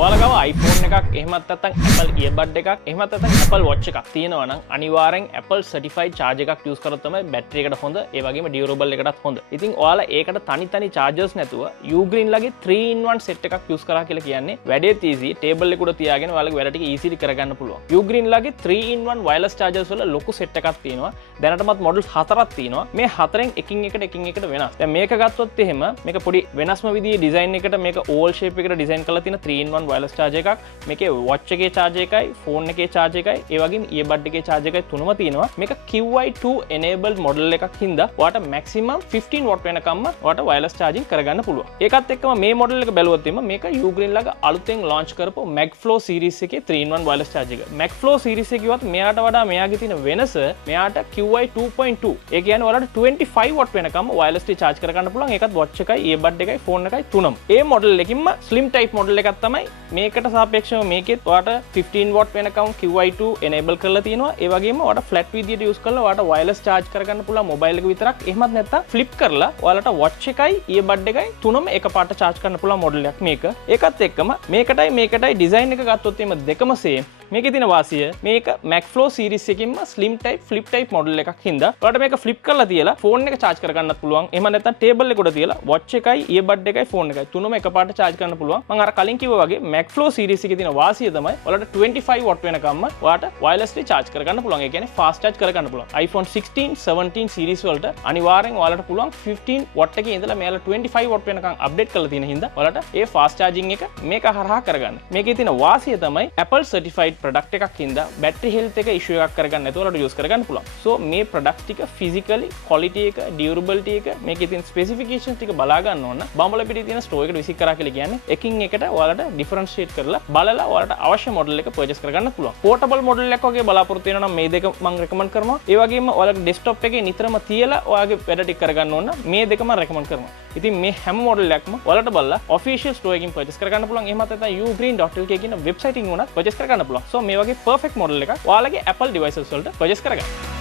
ඔයාලා ගාව iPhone එකක් එහෙමත් නැත්නම් Apple earbud එකක් එහෙමත් නැත්නම් Apple watch එකක් තියෙනවා නම් අනිවාර්යෙන් Apple certified charge එකක් use කරොත් තමයි බැටරි එකට හොඳ ඒ වගේම durable එකටත් හොඳ. ඉතින් ඔයාලා ඒකට තනි chargers නැතුව Ugreen ලගේ 3-in-1 set එකක් use කරා කියලා කියන්නේ වැඩේත් easy table එක උඩ තියාගෙන ඔයාලගේ වැඩ ටික easily කරගන්න පුළුවන්. Ugreen ලගේ 3-in-1 wireless chargers වල ලොකු set එකක් තියෙනවා. දැනටමත් models 4ක් තියෙනවා. මේ හතරෙන් එකින් එකට වෙනස්. දැන් මේක ගත්තොත් එහෙම මේක පොඩි වෙනස්ම විදිහේ design එකකට මේක oval shape එකකට design කරලා තියෙන 3-in-1 wireless charger එකක්. මේකේ watch එකේ charge එකයි, phone එකේ charge එකයි, ඒ වගේම earbud එකේ charge එකයි තුනම තියෙනවා. මේක QI2 enabled model එකක් හින්දා ඔයාට maximum 15 watt වෙනකම්ම ඔයාට wireless charging කරගන්න පුළුවන්. ඒකත් එක්කම මේ model එක බැලුවොත් එimhe මේක Ugreen ළඟ අලුතෙන් launch කරපු MagFlow series එකේ 3-in-1 wireless charger එක. MagFlow series එක කිව්වත් මෙයාට වඩා මෙයාගේ තියෙන වෙනස මෙයාට QI 2.2. ඒ කියන්නේ ඔයාලට 25 watt වෙනකම්ම wirelessly charge කරගන්න පුළුවන්. ඒකත් watch එකයි, earbud එකයි, phone එකයි තුනම. ඒ model එකකින්ම slim type model එකක් තමයි මේකට සාපේක්ෂව මේකෙත් ඔයාට 15 watt වෙනකම් QI2 enable කරලා තියෙනවා. ඒ වගේම ඔයාට flat විදියට use කරලා ඔයාට wireless charge කරගන්න පුළුවන් mobile එක විතරක්. එහෙමත් නැත්නම් flip කරලා ඔයාලට watch එකයි earbud එකයි තුනම එකපාරට charge කරන්න පුළුවන් model එකක් මේක. ඒකත් එක්කම මේකටයි design එක ගත්තොත් එimhe දෙකම same. මේකේ තියෙන වාසිය මේක MagFlow series එකකින්ම slim type flip type model එකක් හින්දා ඔයාලට මේක flip කරලා තියලා phone එක charge කරගන්නත් පුළුවන්. එහෙම නැත්නම් table එක උඩ තියලා watch එකයි earbud එකයි phone එකයි තුනම එකපාරට charge කරන්න පුළුවන්. මම අර කලින් කිව්වා වගේ MagFlow series එකේ තියෙන වාසිය තමයි ඔයාලට 25 watt වෙනකම්ම ඔයාට wirelessly charge කරගන්න පුළුවන්. ඒ කියන්නේ fast charge කරගන්න පුළුවන්. iPhone 16, 17 series වලට අනිවාර්යෙන් ඔයාලට පුළුවන් 15 watt එකේ ඉඳලා මෙයාලා 25 watt වෙනකම් update කරලා තියෙන හින්දා ඔයාලට ඒ fast charging එක මේක හරහා කරගන්න. මේකේ තියෙන වාසිය තමයි Apple certified product එකක් හින්දා battery health එක issue එකක් කරගන්න නැතුව ඔයාලට use කරගන්න පුළුවන්. So මේ product ටික physically quality එක durability එක මේකේ තියෙන specifications ටික බලා ගන්න ඕන. බම්බල පිටේ තියෙන store එකට visit කරා කියලා කියන්නේ එකින් එකට ඔයාලට differentiate කරලා බලලා ඔයාලට අවශ්‍ය model එක purchase කරගන්න පුළුවන්. portable model එකක් වගේ බලාපොරොත්තු වෙනවා නම් මේ දෙක මම recommend කරනවා. ඒ වගේම ඔයාලගේ desktop එකේ නිතරම තියලා ඔයාගේ වැඩ ටික කරගන්න ඕන මේ දෙක මම recommend කරනවා. ඉතින් මේ හැම model එකක්ම ඔයාලට බලලා official store එකකින් purchase කරගන්න පුළුවන්. එහෙමත් නැත්නම් ugreen.lk කියන website එකකින් උනත් purchase කරගන්න පුළුවන්. So මේ වගේ perfect model එකක් ඔයාලගේ Apple devices වලට purchase කරගන්න.